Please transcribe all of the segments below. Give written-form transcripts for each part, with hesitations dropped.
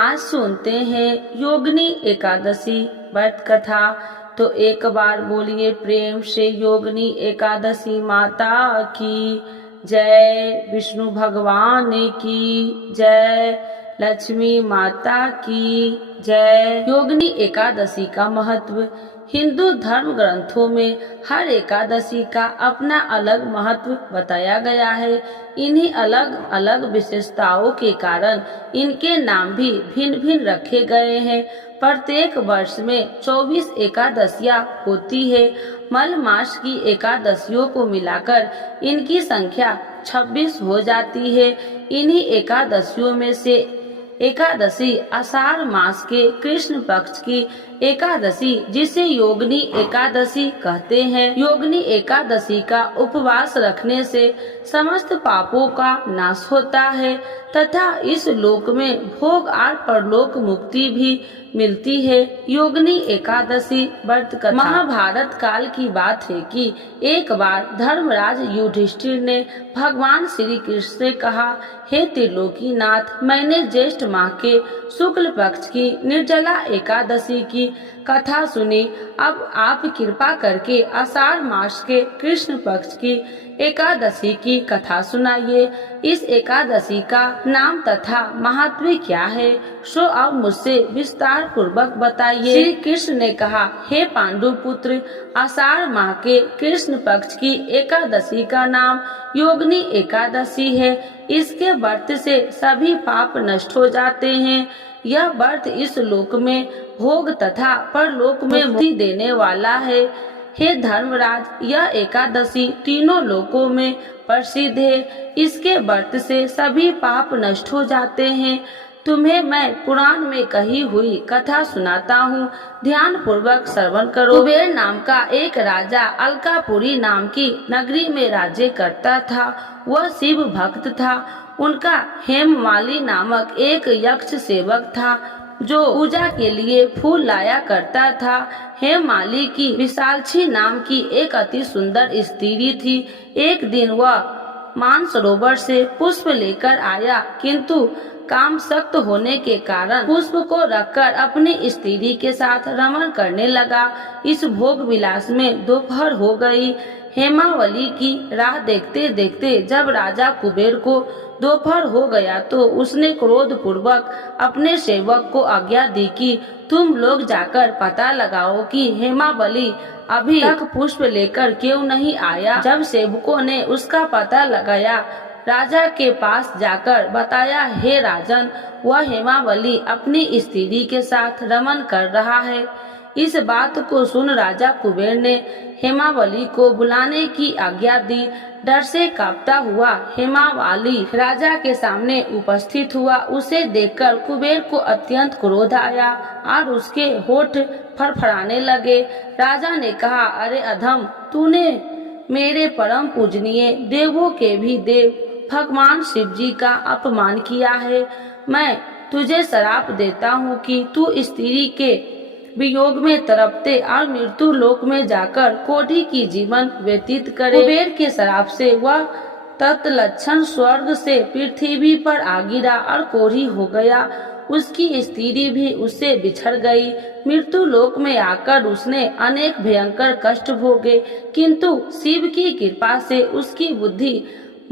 आज सुनते हैं योगिनी एकादशी व्रत कथा। तो एक बार बोलिए प्रेम से योगिनी एकादशी माता की जय, विष्णु भगवान की जय, लक्ष्मी माता की जय। योगिनी एकादशी का महत्व। हिंदू धर्म ग्रंथों में हर एकादशी का अपना अलग महत्व बताया गया है। इन्हीं अलग अलग विशेषताओं के कारण इनके नाम भी भिन्न भिन्न रखे गए हैं। प्रत्येक वर्ष में 24 एकादशियां होती है। मल मास की एकादशियों को मिलाकर इनकी संख्या 26 हो जाती है। इन्हीं एकादशियों में से एकादशी आषाढ़ मास के कृष्ण पक्ष की एकादशी जिसे योगिनी एकादशी कहते हैं। योगिनी एकादशी का उपवास रखने से समस्त पापों का नाश होता है तथा इस लोक में भोग और परलोक मुक्ति भी मिलती है। योगिनी एकादशी व्रत कथा। महाभारत काल की बात है कि एक बार धर्मराज युधिष्ठिर ने भगवान श्री कृष्ण से कहा, हे त्रिलोकीनाथ, मैंने ज्येष्ठ माह के शुक्ल पक्ष की निर्जला एकादशी की कथा सुनी। अब आप कृपा करके आषाढ़ मास के कृष्ण पक्ष की एकादशी की कथा सुनाइए। इस एकादशी का नाम तथा महात्म्य क्या है, सो अब मुझसे विस्तार पूर्वक बताइए। श्री कृष्ण ने कहा, हे पांडु पुत्र, आषाढ़ माह के कृष्ण पक्ष की एकादशी का नाम योगिनी एकादशी है। इसके व्रत से सभी पाप नष्ट हो जाते हैं। यह व्रत इस लोक में भोग तथा परलोक में मुक्ति देने वाला है। हे धर्मराज, यह एकादशी तीनों लोकों में प्रसिद्ध है। इसके व्रत से सभी पाप नष्ट हो जाते हैं। तुम्हें मैं पुराण में कही हुई कथा सुनाता हूँ, ध्यान पूर्वक श्रवण करो। कुबेर नाम का एक राजा अलकापुरी नाम की नगरी में राज्य करता था। वह शिव भक्त था। उनका हेममाली नामक एक यक्ष सेवक था जो पूजा के लिए फूल लाया करता था। हेममाली की विशालक्षी नाम की एक अति सुंदर स्त्री थी। एक दिन वह मानसरोवर से पुष्प लेकर आया, किंतु काम सख्त होने के कारण पुष्प को रखकर अपनी स्त्री के साथ रमण करने लगा। इस भोग विलास में दोपहर हो गई। हेमावली की राह देखते देखते जब राजा कुबेर को दोपहर हो गया तो उसने क्रोध पूर्वक अपने सेवक को आज्ञा दी कि तुम लोग जाकर पता लगाओ कि हेमावली अभी तक पुष्प लेकर क्यों नहीं आया। जब सेवकों ने उसका पता लगाया, राजा के पास जाकर बताया, हे राजन, वह हेमावली अपनी स्त्री के साथ रमण कर रहा है। इस बात को सुन राजा कुबेर ने हेमावली को बुलाने की आज्ञा दी। डर से कांपता हुआ हेमावली राजा के सामने उपस्थित हुआ। उसे देखकर कुबेर को अत्यंत क्रोध आया और उसके होठ फड़फड़ाने लगे। राजा ने कहा, अरे अधम, तूने मेरे परम पूजनीय देवों के भी देव भगवान शिव जी का अपमान किया है। मैं तुझे श्राप देता हूँ कि तू स्त्री के वियोग में तड़पते और मृत्यु लोक में जाकर कोढ़ी की जीवन व्यतीत करे। कुबेर के श्राप से वह तत्लक्षण स्वर्ग से पृथ्वी पर आ गिरा और कोढ़ी हो गया। उसकी स्त्री भी उससे बिछड़ गई। मृत्यु लोक में आकर उसने अनेक भयंकर कष्ट भोगे, किंतु शिव की कृपा से उसकी बुद्धि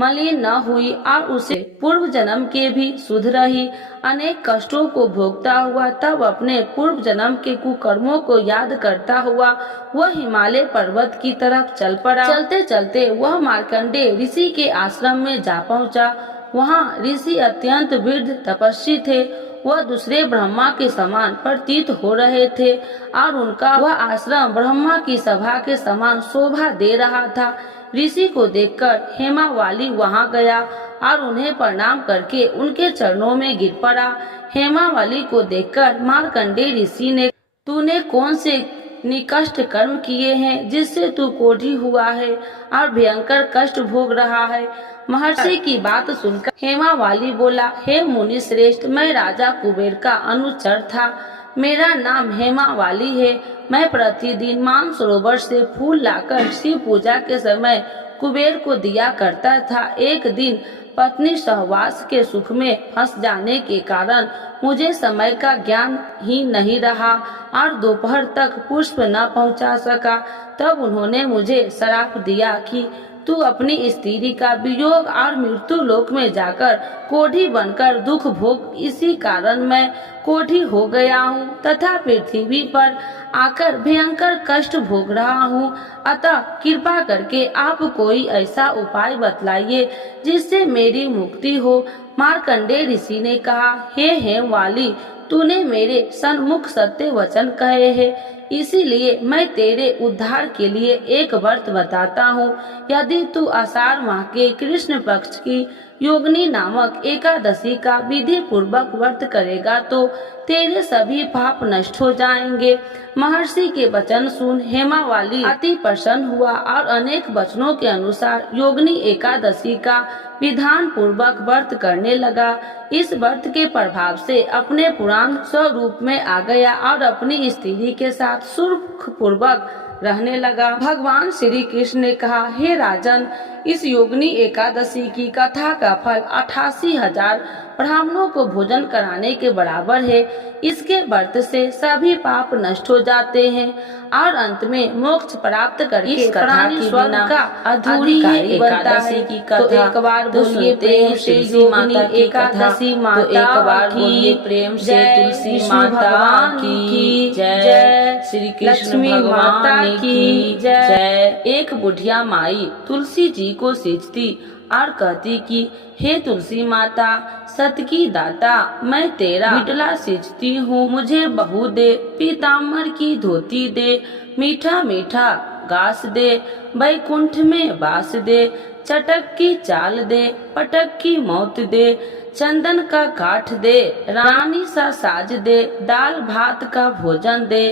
मलिन न हुई और उसे पूर्व जन्म के भी सुध रही। अनेक कष्टों को भोगता हुआ तब अपने पूर्व जन्म के कुकर्मों को याद करता हुआ वह हिमालय पर्वत की तरफ चल पड़ा। चलते चलते वह मार्कंडेय ऋषि के आश्रम में जा पहुंचा। वहाँ ऋषि अत्यंत वृद्ध तपस्वी थे। वह दूसरे ब्रह्मा के समान प्रतीत हो रहे थे और उनका वह आश्रम ब्रह्मा की सभा के समान शोभा दे रहा था। ऋषि को देखकर हेमावाली वहां गया और उन्हें प्रणाम करके उनके चरणों में गिर पड़ा। हेमावाली को देखकर मार्कंडेय ऋषि ने, तूने कौन से निकष्ट कर्म किए हैं जिससे तू कोढ़ी हुआ है और भयंकर कष्ट भोग रहा है। महर्षि की बात सुनकर हेमावाली बोला, हे मुनि श्रेष्ठ, मैं राजा कुबेर का अनुचर था। मेरा नाम हेमावाली है। मैं प्रतिदिन मानसरोवर से फूल लाकर शिव पूजा के समय कुबेर को दिया करता था। एक दिन पत्नी सहवास के सुख में फंस जाने के कारण मुझे समय का ज्ञान ही नहीं रहा और दोपहर तक पुष्प न पहुंचा सका। तब उन्होंने मुझे श्राप दिया कि तू अपनी स्त्री का वियोग और मृत्यु लोक में जाकर कोढ़ी बनकर दुख भोग। इसी कारण मैं कोढ़ी हो गया हूँ तथा पृथ्वी पर आकर भयंकर कष्ट भोग रहा हूँ। अतः कृपा करके आप कोई ऐसा उपाय बतलाइए जिससे मेरी मुक्ति हो। मार्कंडेय ऋषि ने कहा, हे हेमवाली, तूने मेरे सन्मुख सत्य वचन कहे हैं, इसीलिए मैं तेरे उद्धार के लिए एक व्रत बताता हूँ। यदि तू आषाढ़ माह के कृष्ण पक्ष की योगिनी नामक एकादशी का विधि पूर्वक व्रत करेगा तो तेरे सभी पाप नष्ट हो जाएंगे। महर्षि के वचन सुन हेमावाली अति प्रसन्न हुआ और अनेक वचनों के अनुसार योगिनी एकादशी का विधान पूर्वक व्रत करने लगा। इस व्रत के प्रभाव से अपने पुराण स्वरूप में आ गया और अपनी स्त्री के साथ सुख पूर्वक रहने लगा। भगवान श्री कृष्ण ने कहा, हे राजन, इस योगिनी एकादशी की कथा का फल 88,000 ब्राह्मणों को भोजन कराने के बराबर है। इसके व्रत से सभी पाप नष्ट हो जाते हैं और अंत में मोक्ष प्राप्त करके इस कथा की बिना अधूरी एकादशी की कथा। तो एक बार बोलिए प्रेम से योगिनी एकादशी माता की, प्रेम से तुलसी माता की जय, श्री कृष्ण भगवान की जय। एक बुढ़िया माई तुलसी जी को सींचती और कहती कि हे तुलसी माता, सत की दाता, मैं तेरा बिटला सींचती हूँ, मुझे बहू दे, पीताम्बर की धोती दे, मीठा मीठा घास दे, बैकुंठ में वास दे, चटक की चाल दे, पटक की मौत दे, चंदन का काठ दे, रानी सा साज दे, दाल भात का भोजन दे,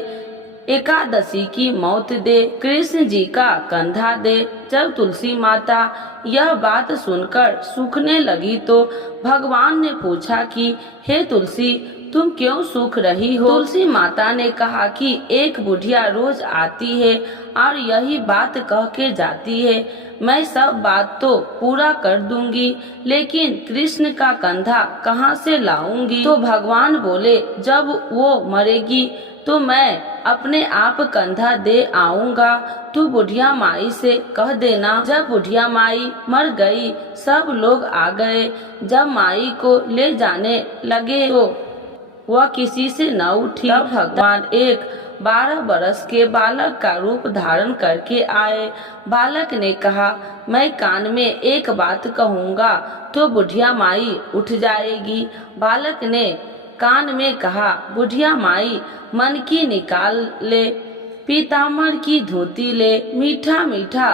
एकादशी की मौत दे, कृष्ण जी का कंधा दे। जब तुलसी माता यह बात सुनकर सूखने लगी तो भगवान ने पूछा कि हे तुलसी, तुम क्यों सूख रही हो? तुलसी माता ने कहा कि एक बुढ़िया रोज आती है और यही बात कह के जाती है, मैं सब बात तो पूरा कर दूंगी, लेकिन कृष्ण का कंधा कहाँ से लाऊंगी? तो भगवान बोले, जब वो मरेगी तो मैं अपने आप कंधा दे आऊंगा, तू बुढ़िया माई से कह देना। जब बुढ़िया माई मर गई, सब लोग आ गए। जब माई को ले जाने लगे तो वह किसी से न उठी। तब भगवान एक 12 बरस के बालक का रूप धारण करके आए। बालक ने कहा, मैं कान में एक बात कहूँगा तो बुढ़िया माई उठ जाएगी। बालक ने कान में कहा, बुढ़िया माई मन की निकाल ले, पीताम्बर की धोती ले, मीठा मीठा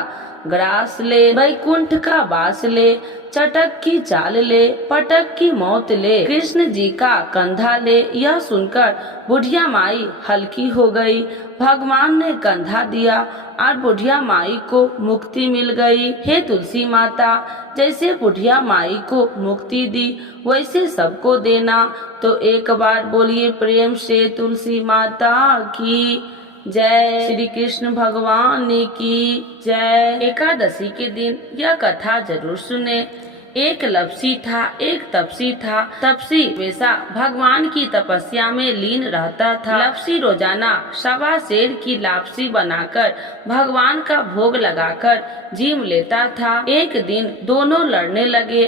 ग्रास ले, बैकुंठ का वास ले, चटक की चाल ले, पटक की मौत ले, कृष्ण जी का कंधा ले। यह सुनकर बुढ़िया माई हल्की हो गई। भगवान ने कंधा दिया और बुढ़िया माई को मुक्ति मिल गई। हे तुलसी माता, जैसे बुढ़िया माई को मुक्ति दी वैसे सबको देना। तो एक बार बोलिए प्रेम से तुलसी माता की जय, श्री कृष्ण भगवान की जय। एकादशी के दिन यह कथा जरूर सुने। एक लपसी था, एक तपसी था। तपसी हमेशा भगवान की तपस्या में लीन रहता था। लपसी रोजाना 1.25 सेर की लापसी बनाकर भगवान का भोग लगाकर जीम लेता था। एक दिन दोनों लड़ने लगे।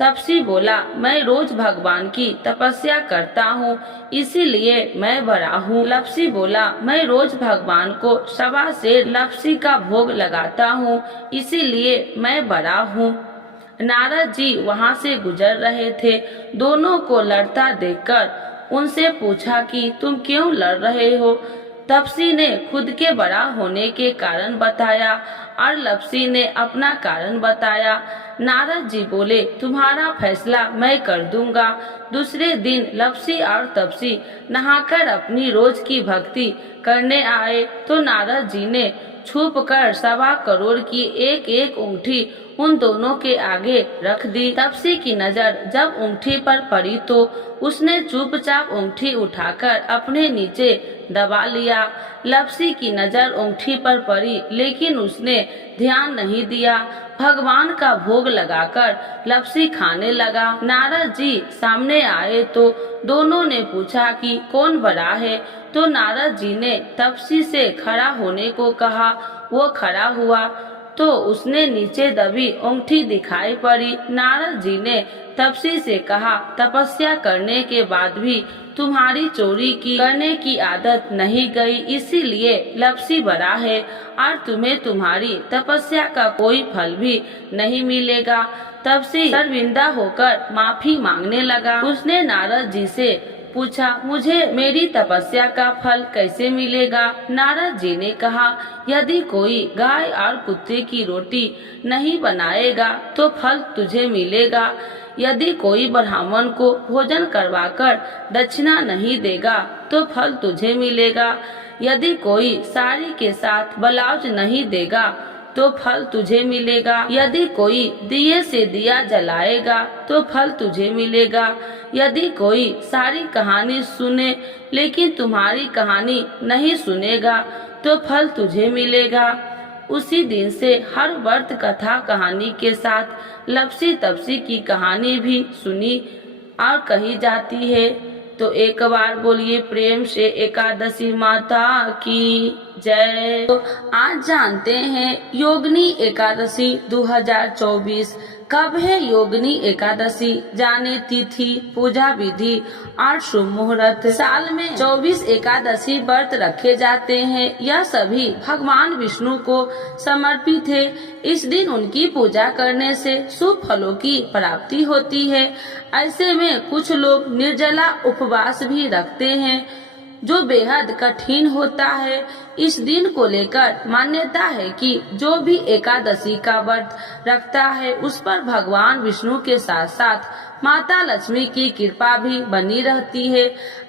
तपसी बोला, मैं रोज भगवान की तपस्या करता हूँ, इसीलिए मैं बड़ा हूँ। लपसी बोला, मैं रोज भगवान को 1.25 सेर लपसी का भोग लगाता हूँ, इसीलिए मैं बड़ा हूँ। नारद जी वहाँ से गुजर रहे थे। दोनों को लड़ता देखकर उनसे पूछा कि तुम क्यों लड़ रहे हो? तपसी ने खुद के बड़ा होने के कारण बताया और लपसी ने अपना कारण बताया। नारद जी बोले, तुम्हारा फैसला मैं कर दूंगा। दूसरे दिन लपसी और तपसी नहाकर अपनी रोज की भक्ति करने आए तो नारद जी ने छुप कर 1.25 करोड़ की एक एक ऊँठी उन दोनों के आगे रख दी। तपसी की नजर जब ऊँठी पर पड़ी तो उसने चुपचाप ऊँठी उठाकर अपने नीचे दबा लिया। लपसी की नजर ऊँठी पर पड़ी लेकिन उसने ध्यान नहीं दिया। भगवान का भोग लगाकर लपसी खाने लगा। नारद जी सामने आए तो दोनों ने पूछा कि कौन बड़ा है, तो नारद जी ने तपसी से खड़ा होने को कहा। वो खड़ा हुआ तो उसने नीचे दबी अंगूठी दिखाई पड़ी। नारद जी ने तपसी से कहा, तपस्या करने के बाद भी तुम्हारी चोरी करने की आदत नहीं गई, इसीलिए लपसी बड़ा है और तुम्हें तुम्हारी तपस्या का कोई फल भी नहीं मिलेगा। तपसी शर्मिंदा होकर माफी मांगने लगा। उसने नारद जी से पूछा, मुझे मेरी तपस्या का फल कैसे मिलेगा? नारद जी ने कहा, यदि कोई गाय और कुत्ते की रोटी नहीं बनाएगा तो फल तुझे मिलेगा। यदि कोई ब्राह्मण को भोजन करवाकर दक्षिणा नहीं देगा तो फल तुझे मिलेगा। यदि कोई साड़ी के साथ ब्लाउज नहीं देगा तो फल तुझे मिलेगा। यदि कोई दिए से दिया जलाएगा तो फल तुझे मिलेगा। यदि कोई सारी कहानी सुने लेकिन तुम्हारी कहानी नहीं सुनेगा तो फल तुझे मिलेगा। उसी दिन से हर व्रत कथा कहानी के साथ लपसी तपसी की कहानी भी सुनी और कही जाती है। तो एक बार बोलिए प्रेम से एकादशी माता की जय। तो आज जानते हैं योगिनी एकादशी 2024 कब है। योगिनी एकादशी जाने तिथि, पूजा विधि और शुभ मुहूर्त। साल में 24 एकादशी व्रत रखे जाते हैं। यह सभी भगवान विष्णु को समर्पित है। इस दिन उनकी पूजा करने से शुभ फलों की प्राप्ति होती है। ऐसे में कुछ लोग निर्जला उपवास भी रखते हैं जो बेहद कठिन होता है। इस दिन को लेकर मान्यता है कि जो भी एकादशी का व्रत रखता है उस पर भगवान विष्णु के साथ साथ माता लक्ष्मी की कृपा भी बनी रहती है।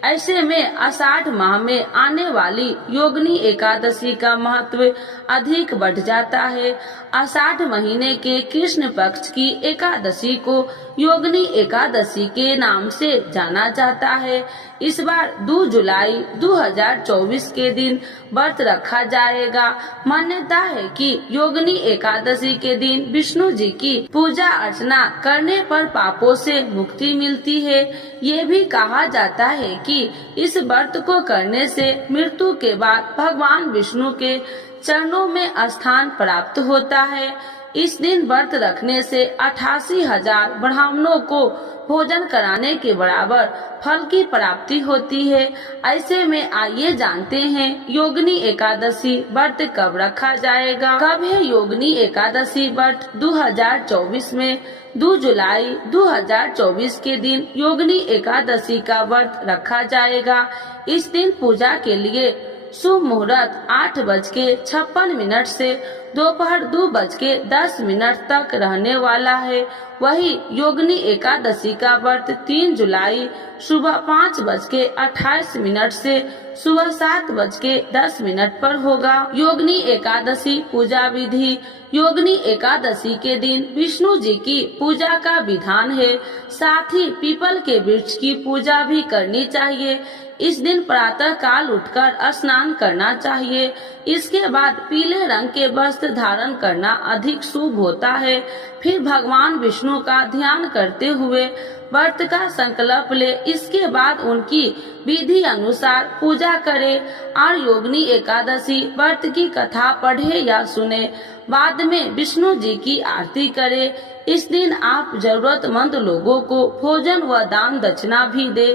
ऐसे में आषाढ़ माह में आने वाली योगिनी एकादशी का महत्व अधिक बढ़ जाता है। आषाढ़ महीने के कृष्ण पक्ष की एकादशी को योगिनी एकादशी के नाम से जाना जाता है। इस बार 2 जुलाई 2024 के दिन व्रत रखा जाएगा। मान्यता है कि योगिनी एकादशी के दिन विष्णु जी की पूजा अर्चना करने पर पापों से मुक्ति मिलती है। ये भी कहा जाता है कि इस व्रत को करने से मृत्यु के बाद भगवान विष्णु के चरणों में स्थान प्राप्त होता है। इस दिन व्रत रखने से 88,000 ब्राह्मणों को भोजन कराने के बराबर फल की प्राप्ति होती है। ऐसे में आइए जानते हैं योगिनी एकादशी व्रत कब रखा जाएगा। कब है योगिनी एकादशी व्रत 2024 में 2 जुलाई 2024 के दिन योगिनी एकादशी का व्रत रखा जाएगा। इस दिन पूजा के लिए शुभ मुहूर्त 8:56 से दोपहर 2:10 तक रहने वाला है। वही योगिनी एकादशी का व्रत 3 जुलाई सुबह 5:28 से सुबह 7:10 पर होगा। योगिनी एकादशी पूजा विधि। योगिनी एकादशी के दिन विष्णु जी की पूजा का विधान है। साथ ही पीपल के वृक्ष की पूजा भी करनी चाहिए। इस दिन प्रातः काल उठकर स्नान करना चाहिए। इसके बाद पीले रंग के वस्त्र धारण करना अधिक शुभ होता है। फिर भगवान विष्णु का ध्यान करते हुए व्रत का संकल्प ले। इसके बाद उनकी विधि अनुसार पूजा करे और योगिनी एकादशी व्रत की कथा पढ़े या सुने। बाद में विष्णु जी की आरती करे। इस दिन आप जरूरतमंद लोगों को भोजन व दान दक्षिणा भी दे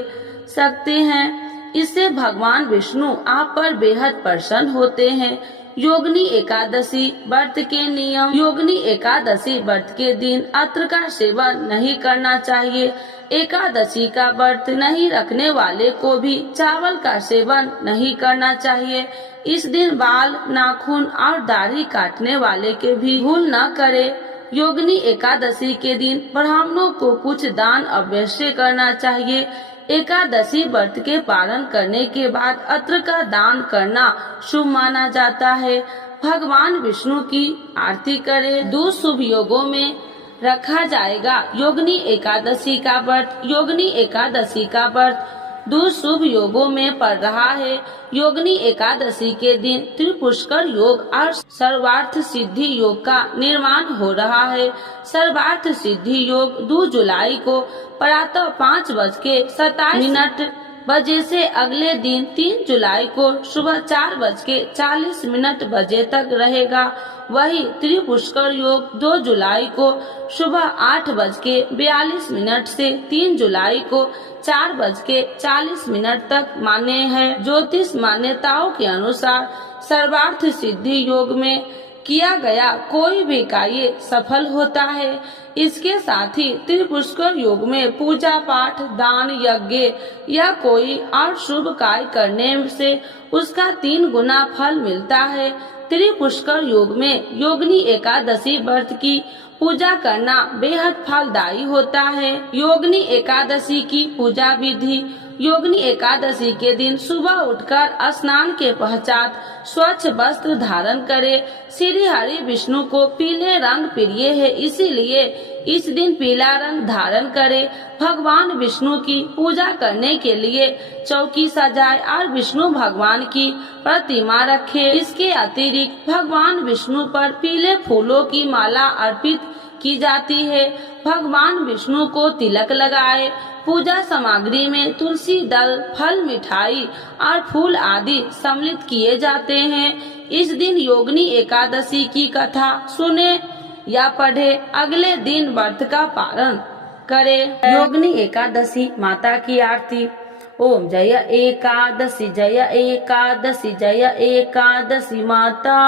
सकते हैं। इससे भगवान विष्णु आप पर बेहद प्रसन्न होते हैं। योगिनी एकादशी व्रत के नियम। योगिनी एकादशी व्रत के दिन अत्र का सेवन नहीं करना चाहिए। एकादशी का व्रत नहीं रखने वाले को भी चावल का सेवन नहीं करना चाहिए। इस दिन बाल, नाखून और दाढ़ी काटने वाले के भी भूल न करे। योगिनी एकादशी के दिन ब्राह्मणों को कुछ दान अवश्य करना चाहिए। एकादशी व्रत के पालन करने के बाद अत्र का दान करना शुभ माना जाता है। भगवान विष्णु की आरती करें। 2 शुभ योगों में रखा जाएगा योगिनी एकादशी का व्रत। योगिनी एकादशी का व्रत दुष्शुभ योगों में पड़ रहा है। योगिनी एकादशी के दिन त्रिपुष्कर योग और सर्वार्थ सिद्धि योग का निर्माण हो रहा है। सर्वार्थ सिद्धि योग 2 जुलाई को प्रातः 5:27 बजे से अगले दिन 3 जुलाई को सुबह 4:40 बजे तक रहेगा। वही त्रिपुष्कर योग 2 जुलाई को सुबह 8:42 से 3 जुलाई को 4:40 तक मान्य है। ज्योतिष मान्यताओं के अनुसार सर्वार्थ सिद्धि योग में किया गया कोई भी कार्य सफल होता है। इसके साथ ही त्रिपुष्कर योग में पूजा पाठ, दान, यज्ञ या कोई और शुभ कार्य करने से उसका 3 गुना फल मिलता है। त्रिपुष्कर योग में योगिनी एकादशी व्रत की पूजा करना बेहद फलदायी होता है। योगिनी एकादशी की पूजा विधि: योगिनी एकादशी के दिन सुबह उठकर स्नान के पश्चात स्वच्छ वस्त्र धारण करें। श्री हरि विष्णु को पीले रंग प्रिय है, इसीलिए इस दिन पीला रंग धारण करें। भगवान विष्णु की पूजा करने के लिए चौकी सजाए और विष्णु भगवान की प्रतिमा रखें। इसके अतिरिक्त भगवान विष्णु पर पीले फूलों की माला अर्पित की जाती है। भगवान विष्णु को तिलक लगाए। पूजा सामग्री में तुलसी दल, फल, मिठाई और फूल आदि सम्मिलित किए जाते हैं। इस दिन योगिनी एकादशी की कथा सुने या पढ़े, अगले दिन व्रत का पालन करें। योगिनी एकादशी माता की आरती: ओम जय एकादशी जय एकादशी जय एकादशी माता,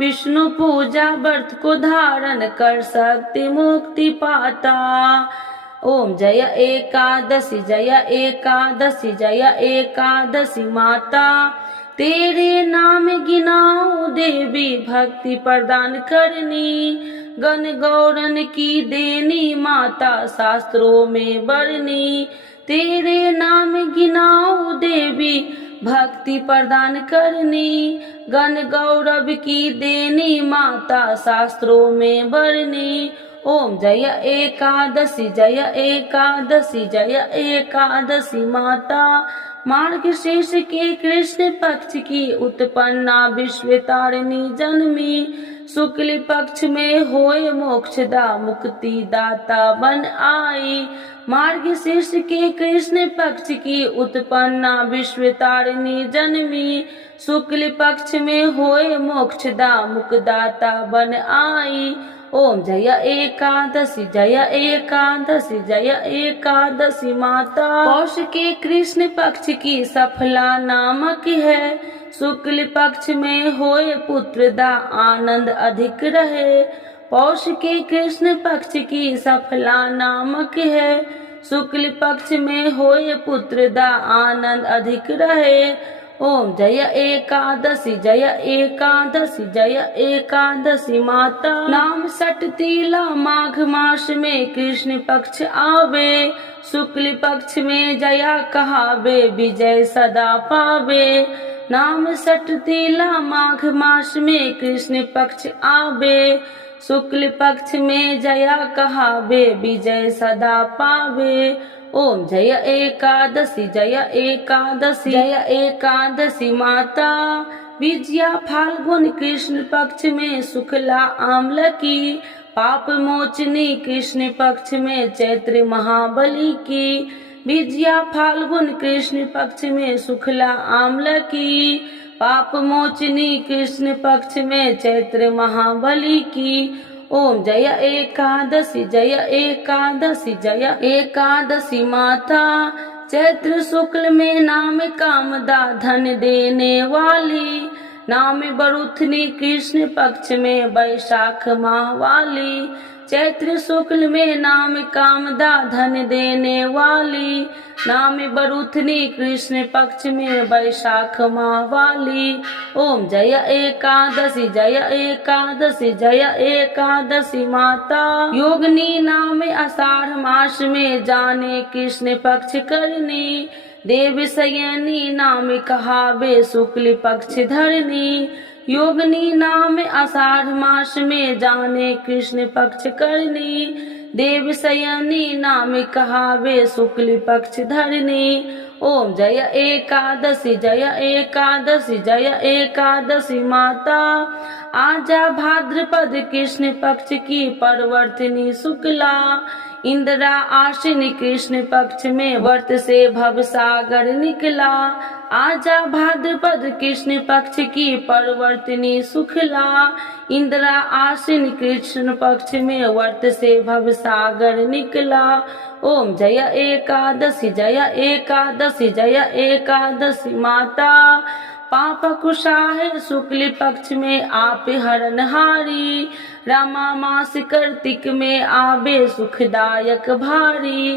विष्णु पूजा व्रत को धारण कर सकती मुक्ति पाता। ओम जय एकादशी जय एकादशी जय एकादशी माता, तेरे नाम गिनाओ देवी भक्ति प्रदान करनी, गण गौरन की देनी माता शास्त्रों में बरनी। तेरे नाम गिनाओ देवी भक्ति प्रदान करनी, गण गौरव की देनी माता शास्त्रों में बरनी। ओम जय एकादशी जय एकादशी जय एकादशी माता, मार्गशीर्ष के कृष्ण पक्ष की उत्पन्ना विश्वतारिणी जन्मी, शुक्ल पक्ष में होए मोक्षदा मुक्ति दाता बन आई। मार्गशीर्ष के कृष्ण पक्ष की उत्पन्ना विश्वतारिणी जन्मी, शुक्ल पक्ष में होए मोक्षदा मुक्तिदाता बन आई। ओम जय एकादशी जय एकादशी जय एकादशी माता, पौष के कृष्ण पक्ष की सफला नामक है, शुक्ल पक्ष में होए पुत्रदा आनंद अधिक रहे। पौष के कृष्ण पक्ष की सफला नामक है, शुक्ल पक्ष में होए पुत्रदा आनंद अधिक रहे। ओम जय एकादशी जय एकादशी जय एकादशी माता, नाम सटतीला माघ मास में कृष्ण पक्ष आवे, शुक्ल पक्ष में जया कहावे विजय सदा पावे। नाम सटतीला माघ मास में कृष्ण पक्ष आवे, शुक्ल पक्ष में जया कहावे विजय सदा पावे। ओम जय एकादशी जय एकादशी जय एकादशी माता, विजया फाल्गुन कृष्ण पक्ष में शुक्ला आम्ल की, पाप मोचनी कृष्ण पक्ष में चैत्र महाबली की। विजया फाल्गुन कृष्ण पक्ष में शुक्ला आम्ल की, पाप मोचनी कृष्ण पक्ष में चैत्र महाबली की। ओम जय एकादशी जय एकादशी जय एकादशी माता, चैत्र शुक्ल में नाम कामदा धन देने वाली, नाम बरुथनी कृष्ण पक्ष में वैशाख माह वाली। चैत्र शुक्ल में नाम कामदा धन देने वाली, नाम बरुथनी कृष्ण पक्ष में वैशाख माह वाली। ओम जय एकादशी जय एकादशी जय एकादशी माता, योगिनी नाम आषाढ़ मास में जाने कृष्ण पक्ष करनी, देव सयनी नाम कहावे शुक्ल पक्ष धरनी। योगिनी नाम आषाढ़ मास में जाने कृष्ण पक्ष करनी, देव सयनी नाम कहावे शुक्ल पक्ष धरनी। ओम जय एकादशी जय एकादशी जय एकादशी माता। आजा भाद्रपद कृष्ण पक्ष की परवर्तिनी शुक्ला, इंदिरा आश्विनी कृष्ण पक्ष में व्रत से भवसागर निकला। आजा भाद्रपद कृष्ण पक्ष की परवर्तिनी शुक्ला, इंदिरा आश्विनी कृष्ण पक्ष में व्रत से भवसागर निकला। ओम जय एकादशी जय एकादशी जय एकादशी माता। पाप कुशाह शुक्ल पक्ष में आप हरणहारी, रामा मास कार्तिक में आवे सुखदायक भारी।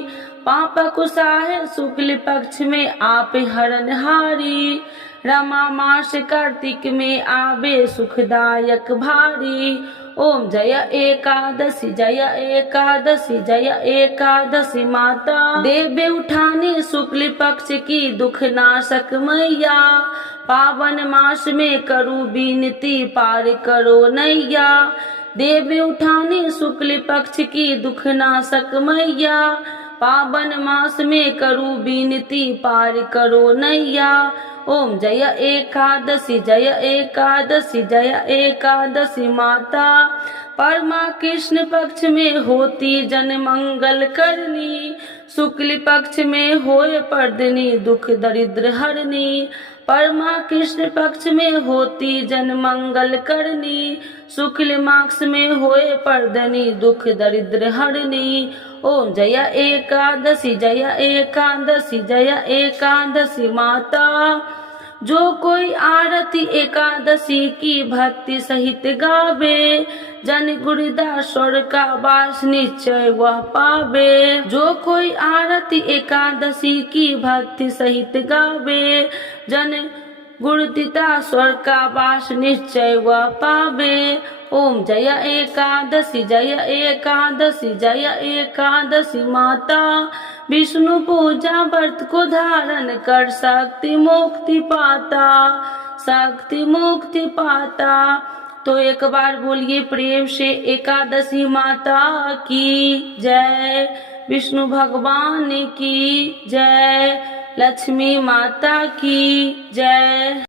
पाप कुशाह शुक्ल पक्ष में आप हरणहारी, रमा मास कार्तिक में आवे सुखदायक भारी। ओम जय एकादशी जय एकादशी जय एकादशी माता। देव उठानी शुक्ल पक्ष की दुख नाशक मैया, पावन मास में करूं विनती पार करो नैया। देव उठानी शुक्ल पक्ष की दुख नाशक मैया, पावन मास में करूं विनती पार करो नैया। ओम जय एकादशी जय एकादशी जय एकादशी माता। परमा कृष्ण पक्ष में होती जन मंगल करनी, शुक्ल पक्ष में होए पर्दनी दुख दरिद्र हरनी। परमा कृष्ण पक्ष में होती जन मंगल करनी, शुक्ल मास में होए पर्दनी दुख दरिद्र हरनी। ओम जय एकादशी जय एकादशी जय एकादशी माता। जो कोई आरती एकादशी की भक्ति सहित गावे, जन गुरुदास स्वर का वास निश्चय वह पावे। जो कोई आरती एकादशी की भक्ति सहित गावे, जन गुरुदास स्वर का वास निश्चय वह पावे। ओम जय एकादशी जय एकादशी जय एकादशी माता। विष्णु पूजा व्रत को धारण कर शक्ति मुक्ति पाता, शक्ति मुक्ति पाता। तो एक बार बोलिए प्रेम से एकादशी माता की जय, विष्णु भगवान की जय, लक्ष्मी माता की जय।